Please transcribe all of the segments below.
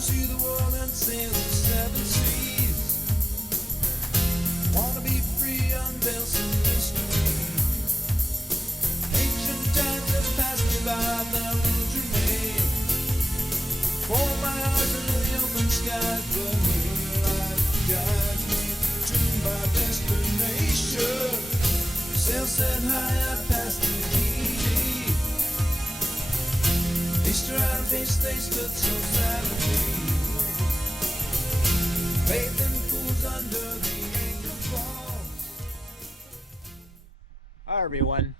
see the world and sail the seven seas. Wanna be free, unveil some mystery. Ancient times have passed me by, their rules remain. Hold my heart under the open skies, but here life guides me to my destination. Sail set high, I passed the heat. Easter and feast, they stood so silently. Faith in pools under the angel falls. Hi everyone,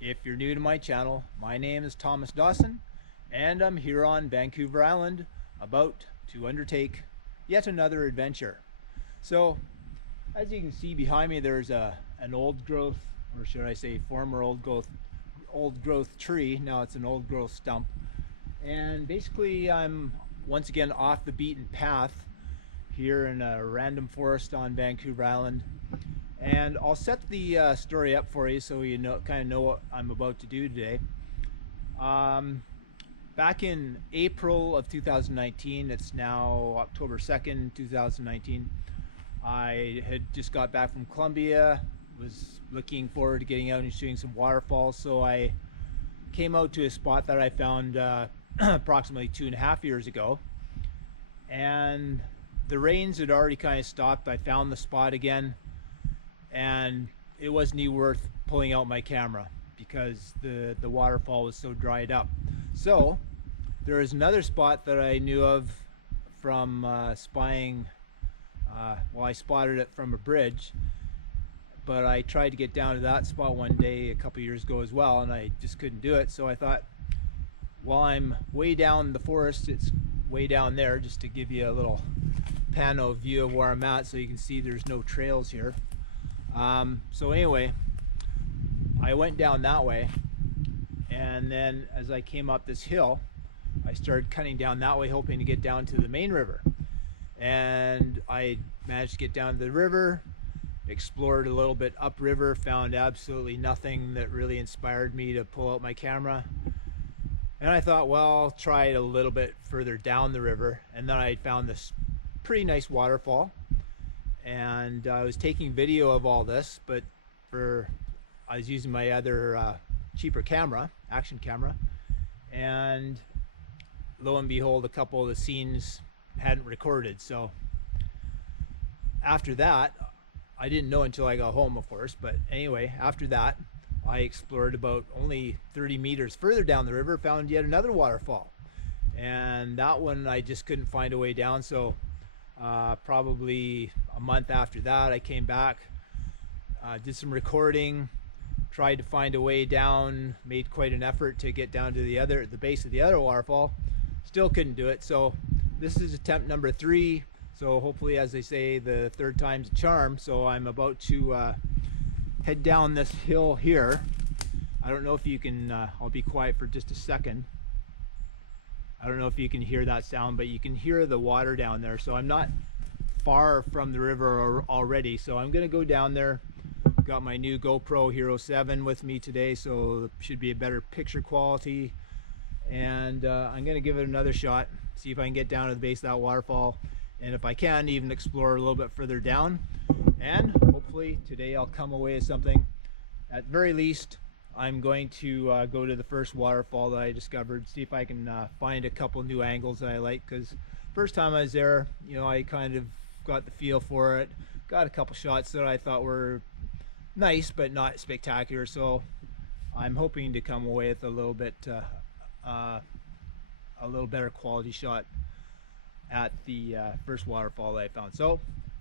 if you're new to my channel, my name is Thomas Dawson and I'm here on Vancouver Island about to undertake yet another adventure. So as you can see behind me, there's an old growth, or should I say former old growth tree. Now it's an old growth stump, and basically I'm once again off the beaten path here in a random forest on Vancouver Island. And I'll set the story up for you so you kind of know what I'm about to do today. Back in April of 2019, it's now October 2nd, 2019, I had just got back from Colombia, was looking forward to getting out and shooting some waterfalls, so I came out to a spot that I found approximately 2.5 years ago, and the rains had already kind of stopped. I found the spot again, and it wasn't even worth pulling out my camera because the waterfall was so dried up. So there is another spot that I knew of from spying. Well, I spotted it from a bridge, but I tried to get down to that spot one day a couple years ago as well, and I just couldn't do it. So I thought, while I'm way down the forest, it's way down there, just to give you a little pano view of where I'm at so you can see there's no trails here. So anyway, I went down that way, and then as I came up this hill, I started cutting down that way, hoping to get down to the main river. And I managed to get down to the river, explored a little bit upriver, found absolutely nothing that really inspired me to pull out my camera. And I thought, well, I'll try it a little bit further down the river. And then I found this pretty nice waterfall, and I was taking video of all this, but I was using my other cheaper camera, action camera, and lo and behold, a couple of the scenes hadn't recorded. So after that, I didn't know until I got home, of course, but anyway, after that I explored about only 30 meters further down the river, found yet another waterfall, and that one I just couldn't find a way down. So probably a month after that, I came back, did some recording, tried to find a way down, made quite an effort to get down to the base of the other waterfall, still couldn't do it. So this is attempt number 3. So hopefully, as they say, the third time's a charm. So I'm about to head down this hill here. I don't know if you can, I'll be quiet for just a second. I don't know if you can hear that sound, but you can hear the water down there. So I'm not far from the river already. So I'm gonna go down there. Got my new GoPro Hero 7 with me today, so it should be a better picture quality. And I'm gonna give it another shot, see if I can get down to the base of that waterfall, and if I can, even explore a little bit further down. And hopefully today I'll come away with something. At very least, I'm going to go to the first waterfall that I discovered, see if I can find a couple new angles that I like, because first time I was there, you know, I kind of got the feel for it, got a couple shots that I thought were nice but not spectacular. So I'm hoping to come away with a little bit a little better quality shot at the first waterfall that I found. So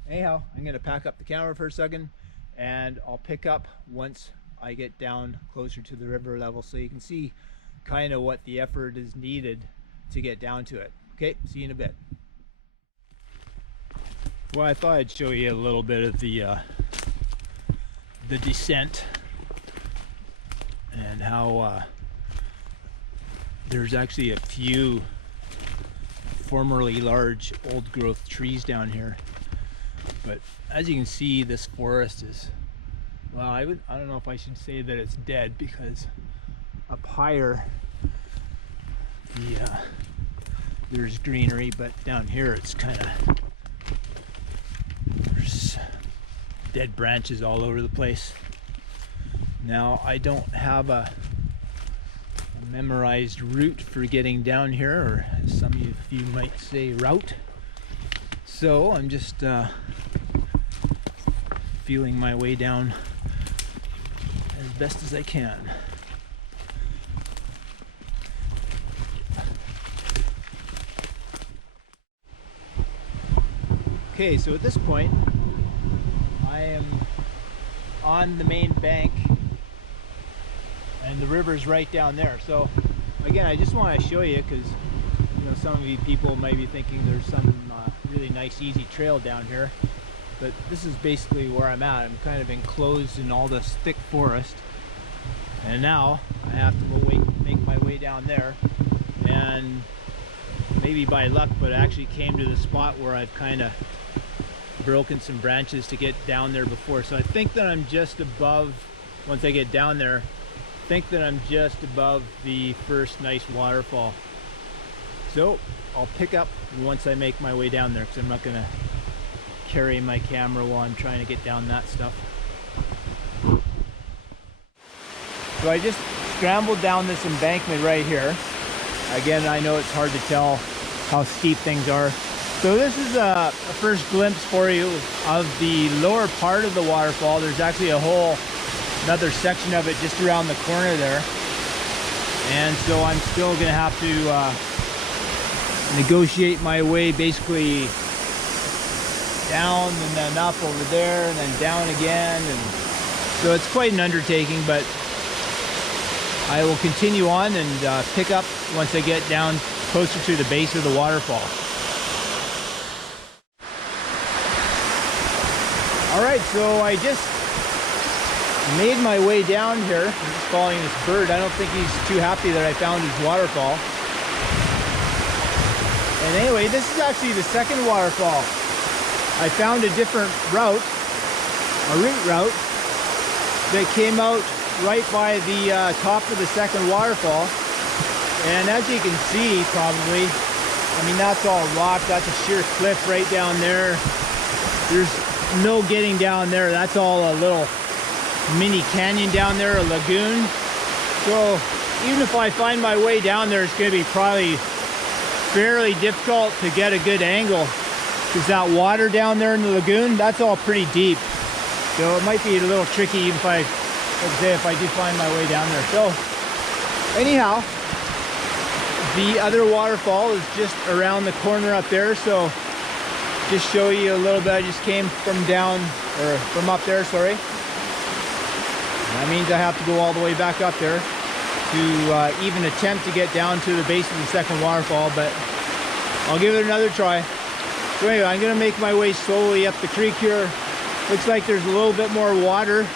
anyhow, I'm going to pack up the camera for a second, and I'll pick up once I get down closer to the river level, so you can see kind of what the effort is needed to get down to it. Okay, see you in a bit. Well, I thought I'd show you a little bit of the descent and how there's actually a few formerly large old growth trees down here, but as you can see, this forest is, well, I don't know if I should say that it's dead, because up higher there's greenery, but down here it's kind of, there's dead branches all over the place. Now I don't have a memorized route for getting down here, or some of you might say route. So I'm just feeling my way down as best as I can. Okay, so at this point I am on the main bank and the river's right down there. So again, I just want to show you, because you know, some of you people might be thinking there's some really nice easy trail down here, but this is basically where I'm at. I'm kind of enclosed in all this thick forest, and now I have to make my way down there, and maybe by luck, but I actually came to the spot where I've kind of broken some branches to get down there before. So I think that I'm just above, once I get down there, I think that I'm just above the first nice waterfall. So I'll pick up once I make my way down there, because I'm not going to carry my camera while I'm trying to get down that stuff. So I just scrambled down this embankment right here. Again, I know it's hard to tell how steep things are. So this is a first glimpse for you of the lower part of the waterfall. There's actually another section of it just around the corner there. And so I'm still gonna have to negotiate my way basically down and then up over there and then down again. And so it's quite an undertaking, but I will continue on and pick up once I get down closer to the base of the waterfall. Alright, so I just made my way down here. I'm just following this bird. I don't think he's too happy that I found his waterfall. And anyway, this is actually the second waterfall. I found a different route, a route that came out right by the top of the second waterfall. And as you can see, probably, I mean, that's all rock. That's a sheer cliff right down there. There's no getting down there. That's all a little mini canyon down there, a lagoon. So even if I find my way down there, it's going to be probably fairly difficult to get a good angle, because that water down there in the lagoon, that's all pretty deep. So it might be a little tricky even if I do find my way down there. So anyhow, the other waterfall is just around the corner up there. So just show you a little bit. I just came from up there, sorry. That means I have to go all the way back up there to even attempt to get down to the base of the second waterfall, but I'll give it another try. So anyway, I'm gonna make my way slowly up the creek here. Looks like there's a little bit more water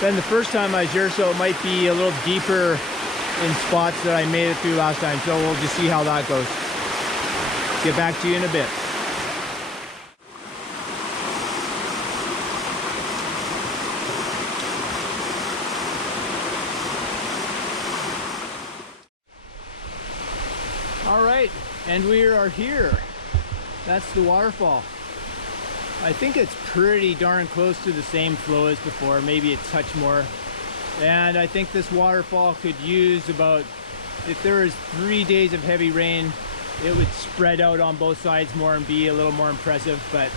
than the first time I was here, so it might be a little deeper in spots that I made it through last time. So we'll just see how that goes. Get back to you in a bit. All right, and we are here. That's the waterfall. I think it's pretty darn close to the same flow as before, maybe a touch more. And I think this waterfall could use about, if there was 3 days of heavy rain, it would spread out on both sides more and be a little more impressive. But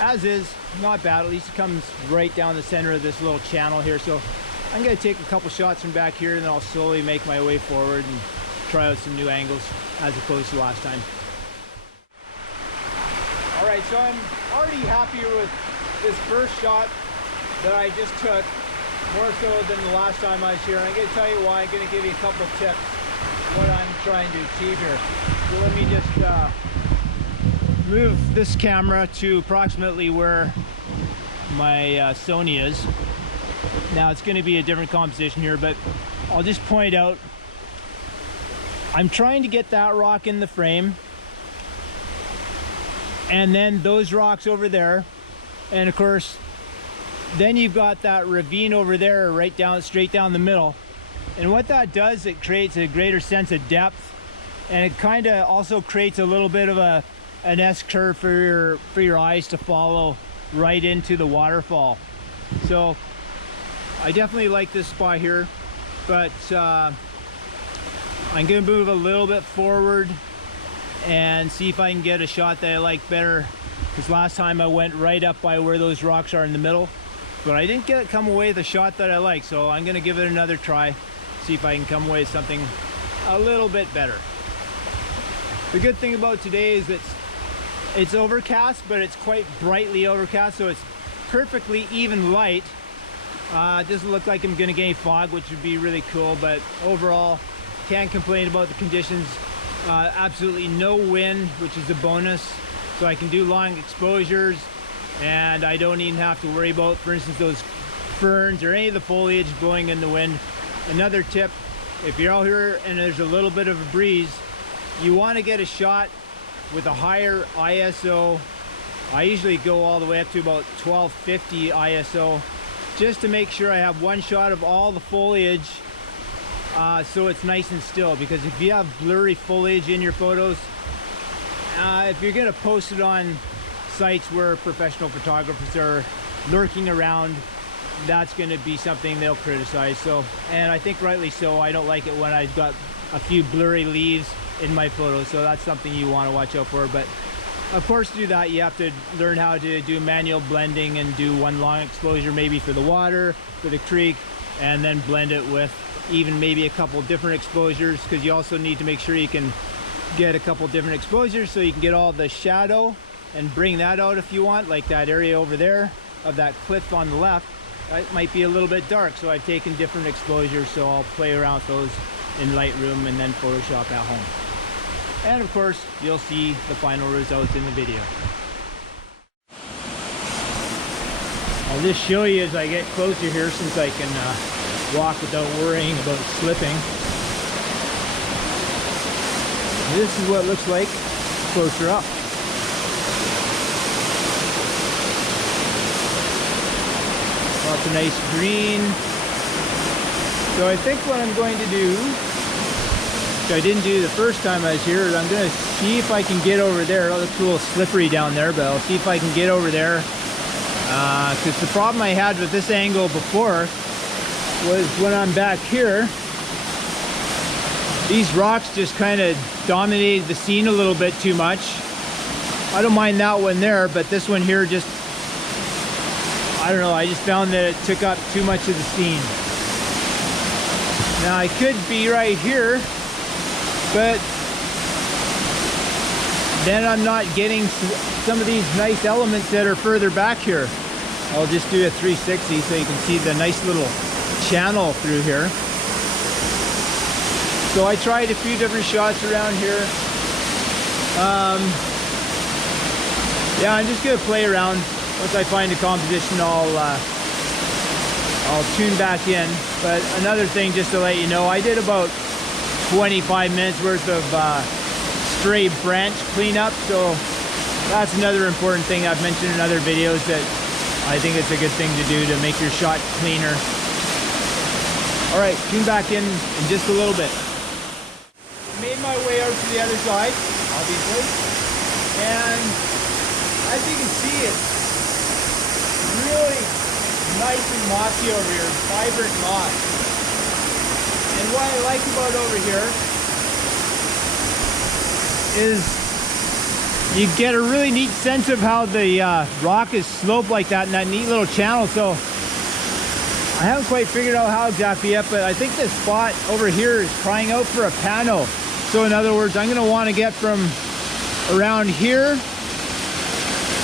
as is, not bad. At least it comes right down the center of this little channel here. So I'm gonna take a couple shots from back here, and then I'll slowly make my way forward and try out some new angles as opposed to last time. All right, so I'm already happier with this first shot that I just took, more so than the last time I was here. I'm going to tell you why. I'm going to give you a couple of tips what I'm trying to achieve here. So let me just move this camera to approximately where my Sony is. Now it's going to be a different composition here, but I'll just point out, I'm trying to get that rock in the frame, and then those rocks over there, and of course then you've got that ravine over there straight down the middle. And what that does, it creates a greater sense of depth and it kind of also creates a little bit of an S curve for your eyes to follow right into the waterfall. So I definitely like this spot here, but I'm gonna move a little bit forward and see if I can get a shot that I like better, because last time I went right up by where those rocks are in the middle, but I didn't come away with a shot that I like. So I'm gonna give it another try, see if I can come away with something a little bit better. The good thing about today is it's overcast, but it's quite brightly overcast, so it's perfectly even light. It doesn't look like I'm gonna get any fog, which would be really cool, but overall can't complain about the conditions. Absolutely no wind, which is a bonus, so I can do long exposures, and I don't even have to worry about, for instance, those ferns or any of the foliage blowing in the wind. Another tip, if you're out here and there's a little bit of a breeze, you want to get a shot with a higher ISO. I usually go all the way up to about 1250 ISO, just to make sure I have one shot of all the foliage, so it's nice and still. Because if you have blurry foliage in your photos, if you're going to post it on sites where professional photographers are lurking around, that's going to be something they'll criticize. So, and I think rightly so. I don't like it when I've got a few blurry leaves in my photos, so that's something you want to watch out for. But of course, to do that, you have to learn how to do manual blending and do one long exposure maybe for the water, for the creek, and then blend it with even maybe a couple different exposures, because you also need to make sure you can get a couple different exposures so you can get all the shadow and bring that out if you want, like that area over there of that cliff on the left. That might be a little bit dark, so I've taken different exposures, so I'll play around with those in Lightroom and then Photoshop at home. And of course, you'll see the final results in the video. I'll just show you as I get closer here, since I can walk without worrying about slipping. This is what it looks like closer up. Lots of nice green. So I think what I'm going to do, which I didn't do the first time I was here, is I'm going to see if I can get over there. It looks a little slippery down there, but I'll see if I can get over there. Because the problem I had with this angle before was when I'm back here, these rocks just kind of dominated the scene a little bit too much. I don't mind that one there, but this one here just, I don't know, I just found that it took up too much of the scene. Now I could be right here, but then I'm not getting some of these nice elements that are further back here. I'll just do a 360 so you can see the nice little channel through here. So I tried a few different shots around here. Yeah, I'm just gonna play around. Once I find a composition, I'll tune back in. But another thing, just to let you know, I did about 25 minutes worth of stray branch cleanup. So that's another important thing I've mentioned in other videos, that I think it's a good thing to do to make your shot cleaner. All right, tune back in just a little bit. Made my way out to the other side, obviously, and as you can see, it's really nice and mossy over here, vibrant moss. And what I like about over here is you get a really neat sense of how the rock is sloped like that in that neat little channel. So I haven't quite figured out how exactly yet, but I think this spot over here is crying out for a pano. So in other words, I'm going to want to get from around here,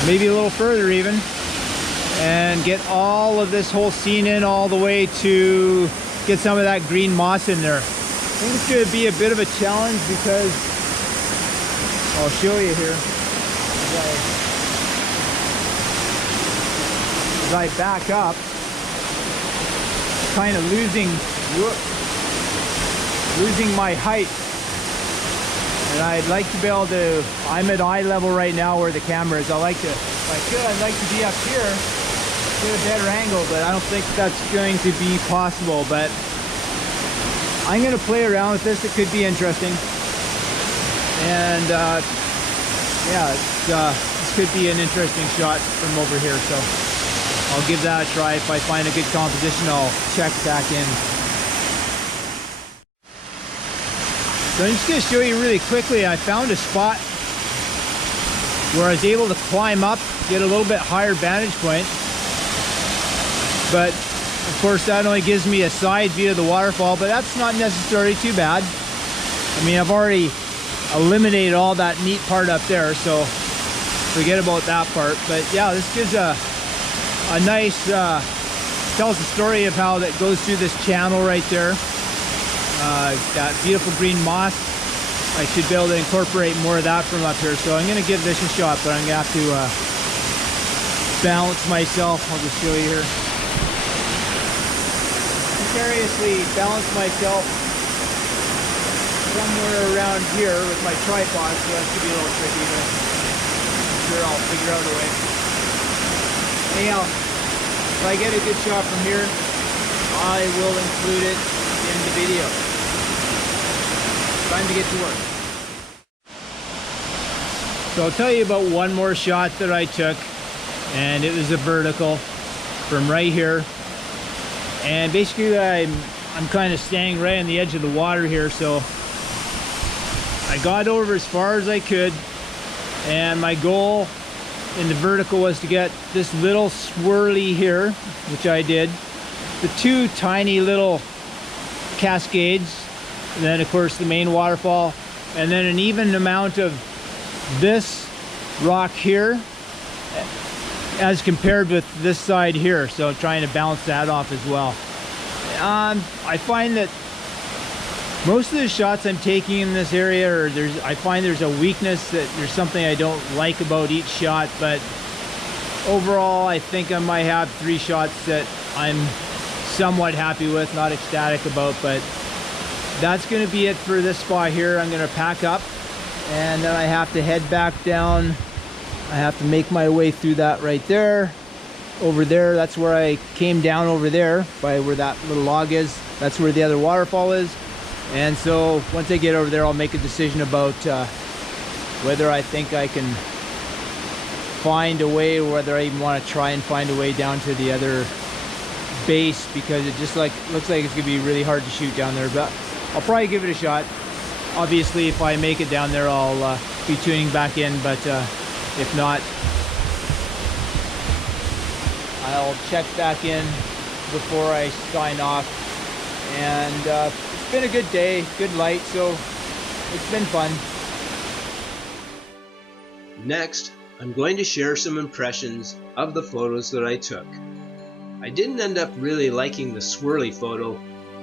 maybe a little further even, and get all of this whole scene in all the way to get some of that green moss in there. I think it's going to be a bit of a challenge, because I'll show you here. As I back up, kind of losing my height. And I'd like to be able to, I'm at eye level right now where the camera is. I'd like to be up here, get a better angle, but I don't think that's going to be possible. But I'm going to play around with this. It could be interesting. And yeah, this could be an interesting shot from over here, so I'll give that a try. If I find a good composition, I'll check back in. So I'm just going to show you really quickly. I found a spot where I was able to climb up, get a little bit higher vantage point. But of course that only gives me a side view of the waterfall, but that's not necessarily too bad. I mean, I've already eliminated all that neat part up there, so forget about that part. But yeah, this gives a nice, tells the story of how that goes through this channel right there. That beautiful green moss. I should be able to incorporate more of that from up here. So I'm going to give this a shot, but I'm going to have to balance myself. I'll just show you here. Precariously balance myself somewhere around here with my tripod, so that should be a little tricky, but I'm sure I'll figure out a way. Anyhow, if I get a good shot from here, I will include it in the video. Time to get to work. So I'll tell you about one more shot that I took, and it was a vertical from right here. And basically I'm kind of standing right on the edge of the water here, so I got over as far as I could, and my goal in the vertical was to get this little swirly here, which I did, the two tiny little cascades, and then of course the main waterfall, and then an even amount of this rock here as compared with this side here, so trying to balance that off as well. I find that most of the shots I'm taking in this area, I find there's a weakness, that there's something I don't like about each shot, but overall I think I might have 3 shots that I'm somewhat happy with, not ecstatic about. But that's going to be it for this spot here. I'm going to pack up, and then I have to head back down. I have to make my way through that right there. Over there, that's where I came down over there by where that little log is. That's where the other waterfall is. And so once I get over there, I'll make a decision about whether I think I can find a way, or whether I even want to try and find a way down to the other base, because it just looks like it's gonna be really hard to shoot down there. But I'll probably give it a shot. Obviously, if I make it down there, I'll be tuning back in, but if not, I'll check back in before I sign off. And it's been a good day, good light, so it's been fun. Next, I'm going to share some impressions of the photos that I took. I didn't end up really liking the swirly photo,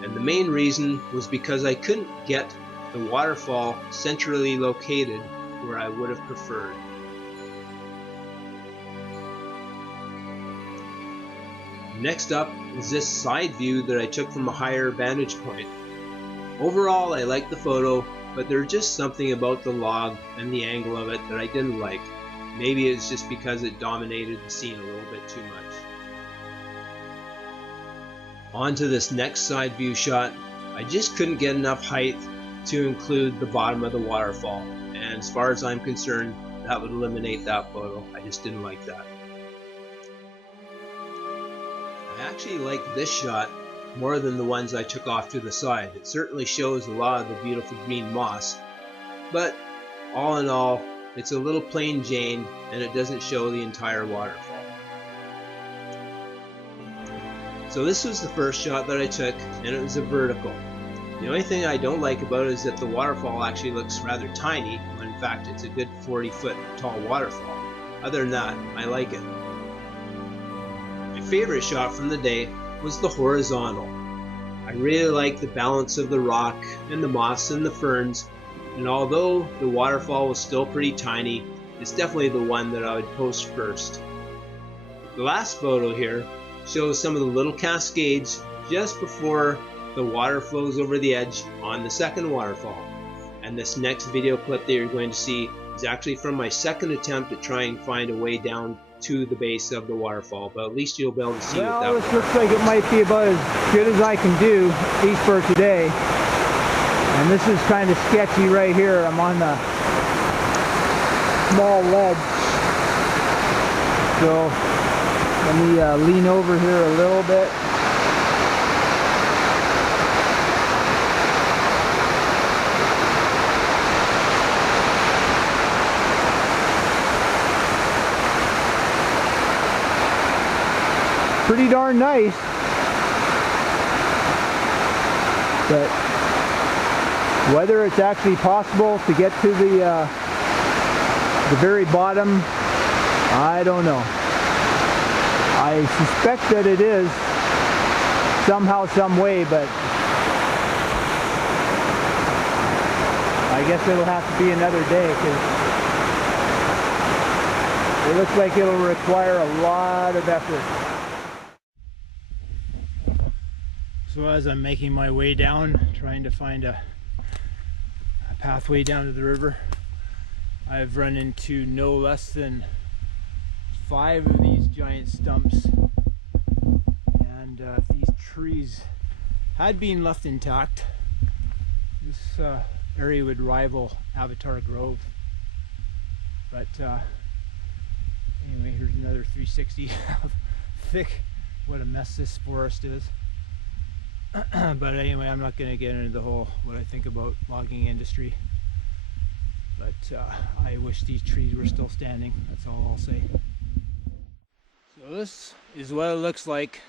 and the main reason was because I couldn't get the waterfall centrally located where I would have preferred. Next up is this side view that I took from a higher vantage point. Overall, I liked the photo, but there's just something about the log and the angle of it that I didn't like. Maybe it's just because it dominated the scene a little bit too much. On to this next side view shot. I just couldn't get enough height to include the bottom of the waterfall, and as far as I'm concerned, that would eliminate that photo. I just didn't like that. I actually like this shot more than the ones I took off to the side. It certainly shows a lot of the beautiful green moss, but all in all, it's a little plain Jane, and it doesn't show the entire waterfall. So this was the first shot that I took, and it was a vertical. The only thing I don't like about it is that the waterfall actually looks rather tiny, when in fact it's a good 40-foot tall waterfall. Other than that, I like it. My favorite shot from the day was the horizontal. I really like the balance of the rock and the moss and the ferns, and although the waterfall was still pretty tiny, it's definitely the one that I would post first. The last photo here shows some of the little cascades just before the water flows over the edge on the second waterfall. And this next video clip that you're going to see is actually from my second attempt at trying to find a way down to the base of the waterfall, but at least you'll be able to see well, what that this looks like it might be about as good as I can do, at least for today. And this is kind of sketchy right here. I'm on the small ledge. So let me lean over here a little bit. Pretty darn nice, but whether it's actually possible to get to the very bottom, I don't know. I suspect that it is somehow, some way, but I guess it'll have to be another day, because it looks like it'll require a lot of effort. So as I'm making my way down, trying to find a pathway down to the river, I've run into no less than 5 of these giant stumps, and if these trees had been left intact, this area would rival Avatar Grove. But anyway, here's another 360 of thick, what a mess this forest is. But anyway, I'm not going to get into the whole what I think about logging industry, but I wish these trees were still standing. That's all I'll say. So this is what it looks like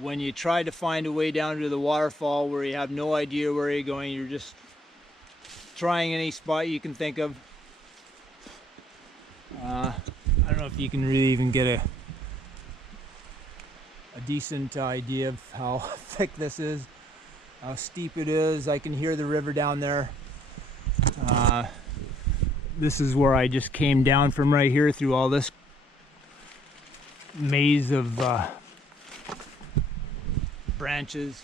when you try to find a way down to the waterfall, where you have no idea where you're going. You're just trying any spot you can think of. I don't know if you can really even get a decent idea of how thick this is, how steep it is. I can hear the river down there. This is where I just came down from, right here, through all this maze of branches.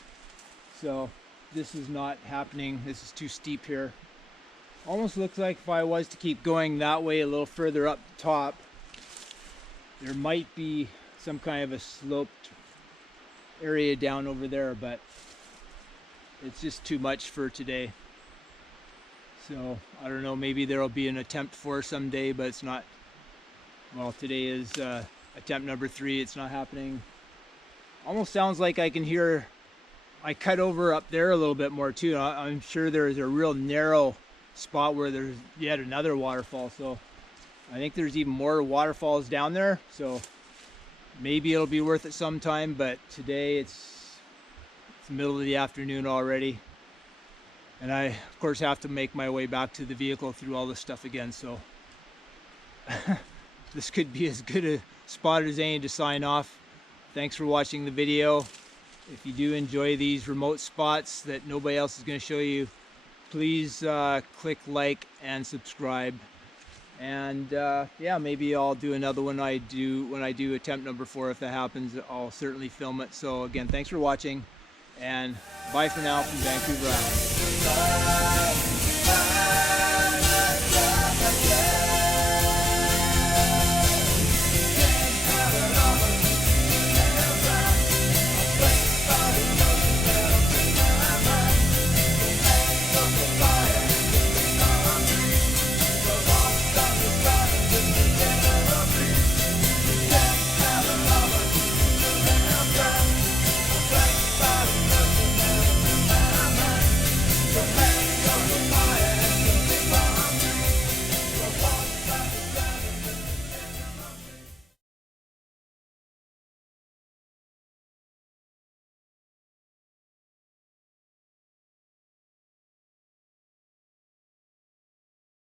So this is not happening. This is too steep here. Almost looks like if I was to keep going that way a little further up top, there might be some kind of a sloped area down over there, but it's just too much for today. So I don't know, maybe there'll be an attempt for someday, but it's not. Well, today is attempt number 3. It's not happening. Almost sounds like I can hear, I cut over up there a little bit more too. I'm sure there's a real narrow spot where there's yet another waterfall, so I think there's even more waterfalls down there, so maybe it'll be worth it sometime. But today it's the middle of the afternoon already, and I of course have to make my way back to the vehicle through all this stuff again, so this could be as good a spot as any to sign off. Thanks for watching the video. If you do enjoy these remote spots that nobody else is going to show you, please click like and subscribe. And yeah, maybe I'll do another one when I do attempt number 4. If that happens, I'll certainly film it. So again, thanks for watching, and bye for now from Vancouver Island.